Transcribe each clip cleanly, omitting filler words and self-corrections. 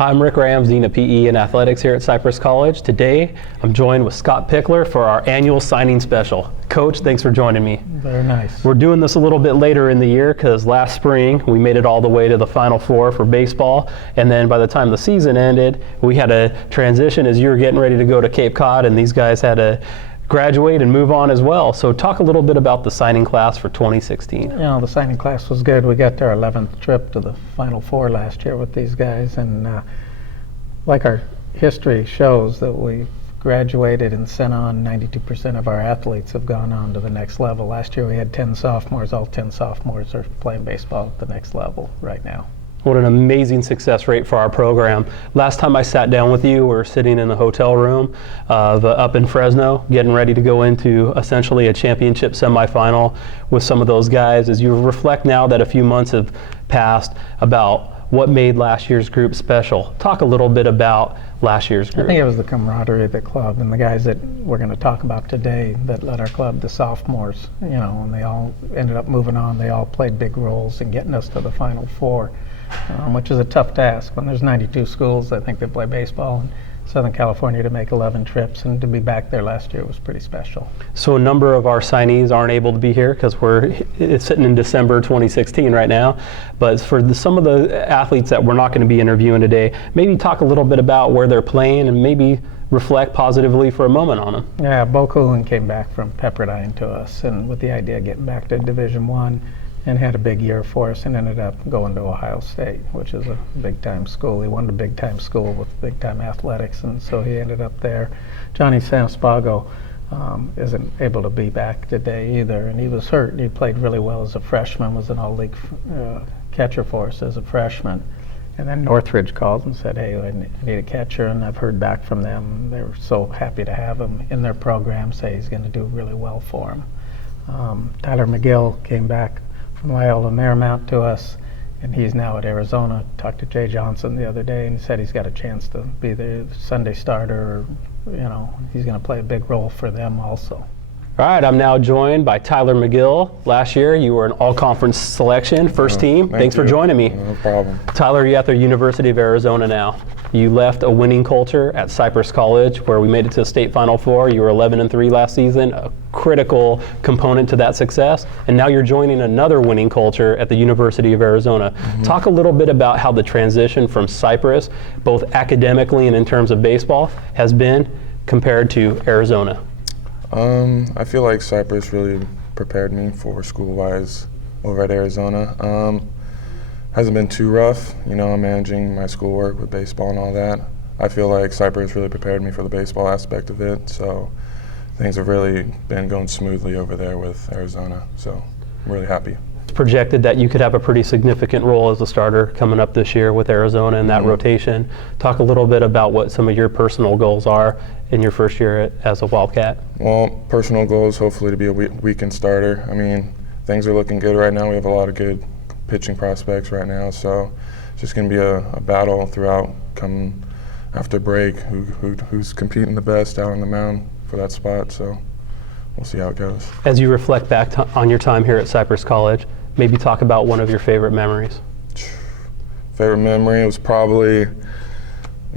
Hi, I'm Rick Rams, Dean of PE and Athletics here at Cypress College. Today, I'm joined with Scott Pickler for our annual signing special. Coach, thanks for joining me. Very nice. We're doing this a little bit later in the year because last spring we made it all the way to the Final Four for baseball, and then by the time the season ended, we had a transition as you were getting ready to go to Cape Cod, and these guys had to graduate and move on as well. So talk a little bit about the signing class for 2016. You know, the signing class was good. We got to our 11th trip to the Final Four last year with these guys, and like our history shows that we graduated and sent on 92% of our athletes have gone on to the next level. Last year we had 10 sophomores. All 10 sophomores are playing baseball at the next level right now. What an amazing success rate for our program. Last time I sat down with you, we were sitting in the hotel room up in Fresno, getting ready to go into essentially a championship semifinal with some of those guys. As you reflect now that a few months have passed about what made last year's group special, talk a little bit about last year's group. I think it was the camaraderie of the club and the guys that we're going to talk about today that led our club, the sophomores, you know, and they all ended up moving on. They all played big roles in getting us to the Final Four. Which is a tough task when there's 92 schools, I think, that play baseball in Southern California. To make 11 trips and to be back there last year was pretty special. So a number of our signees aren't able to be here because it's sitting in December 2016 right now. But for some of the athletes that we're not going to be interviewing today, maybe talk a little bit about where they're playing and maybe reflect positively for a moment on them. Yeah, Bo Coolin came back from Pepperdine to us, and with the idea of getting back to Division I, and had a big year for us and ended up going to Ohio State, which is a big-time school. He wanted a big-time school with big-time athletics, and so he ended up there. Johnny Sanaspago isn't able to be back today either, and he was hurt. He played really well as a freshman, was an all-league catcher for us as a freshman. And then Northridge called and said, hey, I need a catcher, and I've heard back from them. They were so happy to have him in their program, say he's going to do really well for them. Tylor Megill came back from Loyola Marymount to us, and he's now at Arizona. Talked to Jay Johnson the other day, and he said he's got a chance to be the Sunday starter. Or, you know, he's going to play a big role for them also. All right, I'm now joined by Tylor Megill. Last year, you were an all-conference selection, first team. Thanks for joining me. No problem. Tylor, you're at the University of Arizona now. You left a winning culture at Cypress College, where we made it to the state Final Four. You were 11-3 last season, a critical component to that success. And now you're joining another winning culture at the University of Arizona. Talk a little bit about how the transition from Cypress, both academically and in terms of baseball, has been compared to Arizona. I feel like Cypress really prepared me for school-wise over at Arizona. Hasn't been too rough. You know, I'm managing my schoolwork with baseball and all that. I feel like Cypress really prepared me for the baseball aspect of it, so things have really been going smoothly over there with Arizona, so I'm really happy. It's projected that you could have a pretty significant role as a starter coming up this year with Arizona in that rotation. Talk a little bit about what some of your personal goals are in your first year as a Wildcat. Well, personal goals, hopefully to be a weekend starter. I mean, things are looking good right now. We have a lot of good pitching prospects right now, so it's just going to be a battle throughout coming after break, who's competing the best out on the mound for that spot, so we'll see how it goes. As you reflect back on your time here at Cypress College, maybe talk about one of your favorite memories. Favorite memory was probably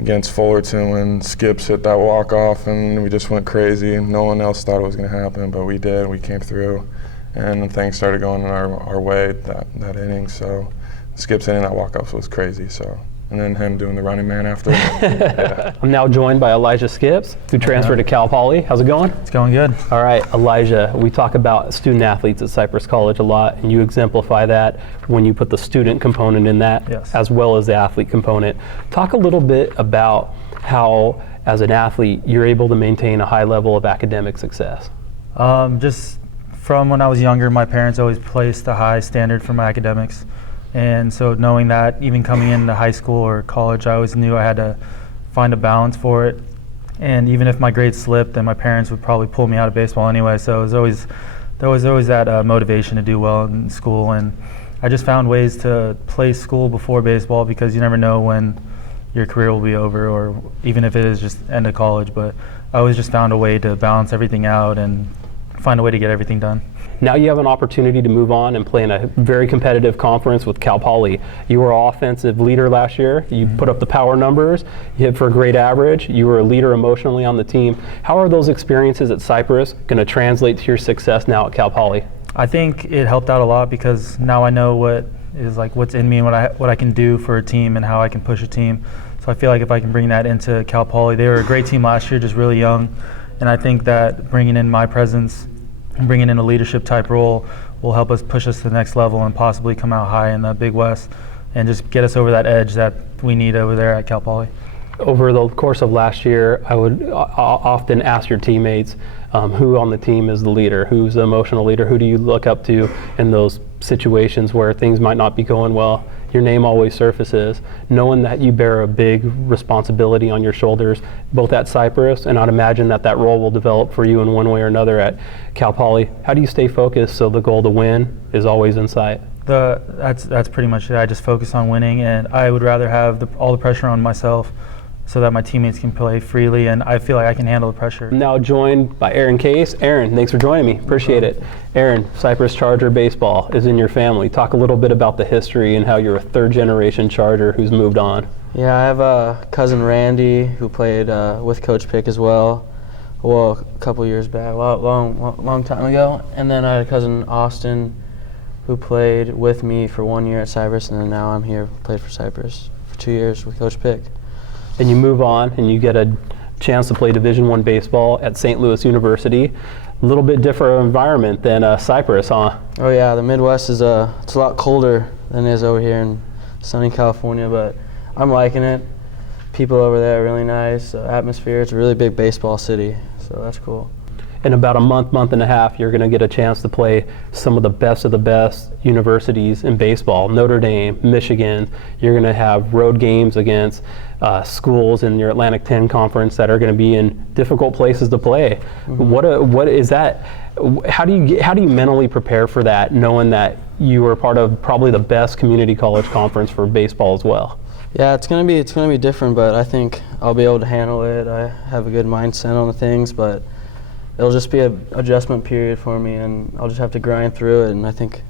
against Fullerton when Skips hit that walk-off and we just went crazy. No one else thought it was going to happen, but we did. We came through, and things started going our way that inning. So Skips hitting that walk-off was crazy. So, and then him doing the running man after. Yeah. I'm now joined by Elijah Skips, who transferred to Cal Poly. How's it going? It's going good. All right, Elijah, we talk about student athletes at Cypress College a lot, and you exemplify that when you put the student component in that, as well as the athlete component. Talk a little bit about how, as an athlete, you're able to maintain a high level of academic success. Just from when I was younger, my parents always placed a high standard for my academics. And so knowing that, even coming into high school or college, I always knew I had to find a balance for it. And even if my grades slipped, then my parents would probably pull me out of baseball anyway. So there was always that motivation to do well in school. And I just found ways to play school before baseball, because you never know when your career will be over, or even if it is just end of college. But I always just found a way to balance everything out and find a way to get everything done. Now you have an opportunity to move on and play in a very competitive conference with Cal Poly. You were an offensive leader last year. You put up the power numbers. You hit for a great average. You were a leader emotionally on the team. How are those experiences at Cypress going to translate to your success now at Cal Poly? I think it helped out a lot because now I know what's in me and what I can do for a team and how I can push a team. So I feel like if I can bring that into Cal Poly, they were a great team last year, just really young. And I think that bringing in my presence and bringing in a leadership type role will help us push us to the next level and possibly come out high in the Big West and just get us over that edge that we need over there at Cal Poly. Over the course of last year, I would often ask your teammates who on the team is the leader, who's the emotional leader, who do you look up to in those situations where things might not be going well. Your name always surfaces, knowing that you bear a big responsibility on your shoulders, both at Cypress, and I'd imagine that that role will develop for you in one way or another at Cal Poly. How do you stay focused so the goal to win is always in sight? That's pretty much it. I just focus on winning, and I would rather have all the pressure on myself so that my teammates can play freely, and I feel like I can handle the pressure. I'm now joined by Aaron Case. Aaron, thanks for joining me. Appreciate it. Aaron, Cypress Charger baseball is in your family. Talk a little bit about the history and how you're a third-generation Charger who's moved on. Yeah, I have a cousin Randy who played with Coach Pick as well. Well, a couple years back, long time ago. And then I had a cousin Austin who played with me for 1 year at Cypress, and then now I'm here, played for Cypress for 2 years with Coach Pick. And you move on and you get a chance to play Division I baseball at St. Louis University. A little bit different environment than Cypress, huh? Oh yeah, the Midwest is it's a lot colder than it is over here in sunny California, but I'm liking it. People over there are really nice. Atmosphere, it's a really big baseball city, so that's cool. In about a month and a half, you're going to get a chance to play some of the best universities in baseball. Notre Dame, Michigan. You're going to have road games against schools in your Atlantic 10 conference that are going to be in difficult places to play. Mm-hmm. What is that? How do you mentally prepare for that, knowing that you are part of probably the best community college conference for baseball as well? Yeah, it's gonna be different, but I think I'll be able to handle it. I have a good mindset on the things, but it'll just be an adjustment period for me, and I'll just have to grind through it, and I think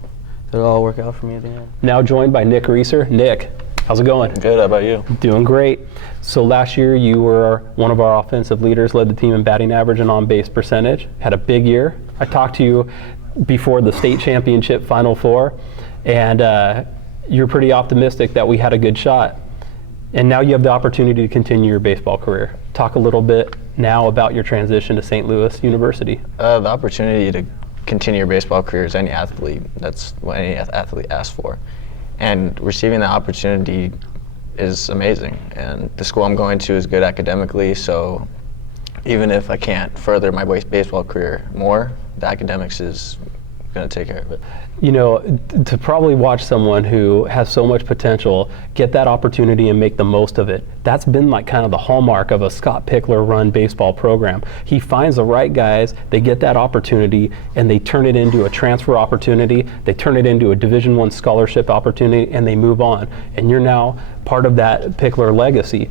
it'll all work out for me at the end. Now joined by Nick Reeser. Nick, how's it going? Good, how about you? Doing great. So last year you were one of our offensive leaders, led the team in batting average and on-base percentage, had a big year. I talked to you before the state championship Final Four, and you're pretty optimistic that we had a good shot. And now you have the opportunity to continue your baseball career. Talk a little bit now about your transition to St. Louis University. The opportunity to continue your baseball career is any athlete. That's what any athlete asks for. And receiving that opportunity is amazing. And the school I'm going to is good academically, so even if I can't further my baseball career more, the academics is going to take care of it. You know, to probably watch someone who has so much potential get that opportunity and make the most of it, that's been like kind of the hallmark of a Scott Pickler run baseball program. He finds the right guys, they get that opportunity, and they turn it into a transfer opportunity, they turn it into a Division I scholarship opportunity, and they move on. And you're now part of that Pickler legacy.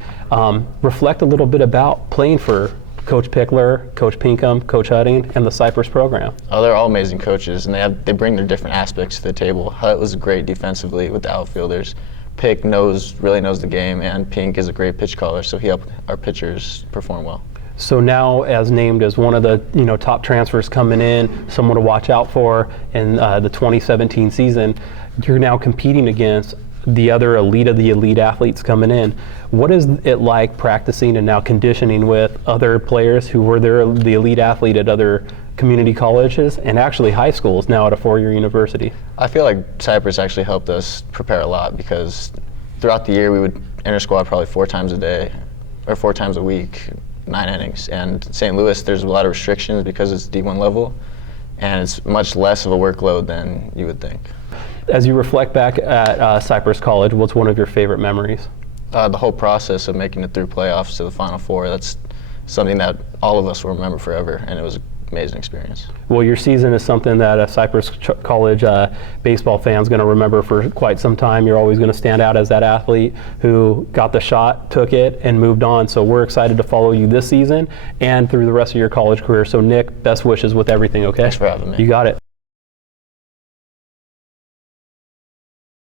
Reflect a little bit about playing for Coach Pickler, Coach Pinkham, Coach Hutting, and the Cypress program. Oh, they're all amazing coaches, and they bring their different aspects to the table. Hut was great defensively with the outfielders. Pick really knows the game, and Pink is a great pitch caller, so he helped our pitchers perform well. So now, as named as one of the top transfers coming in, someone to watch out for in the 2017 season, you're now competing against the other elite of the elite athletes coming in. What is it like practicing and now conditioning with other players who were the elite athlete at other community colleges and actually high schools now at a four-year university? I feel like Cypress actually helped us prepare a lot because throughout the year we would inter-squad probably 4 times a day or 4 times a week, 9 innings. And St. Louis, there's a lot of restrictions because it's D1 level, and it's much less of a workload than you would think. As you reflect back at Cypress College, what's one of your favorite memories? The whole process of making it through playoffs to the Final Four, that's something that all of us will remember forever, and it was an amazing experience. Well, your season is something that a Cypress College baseball fan's going to remember for quite some time. You're always going to stand out as that athlete who got the shot, took it, and moved on. So we're excited to follow you this season and through the rest of your college career. So Nick, best wishes with everything, okay? Thanks for having me. You got it.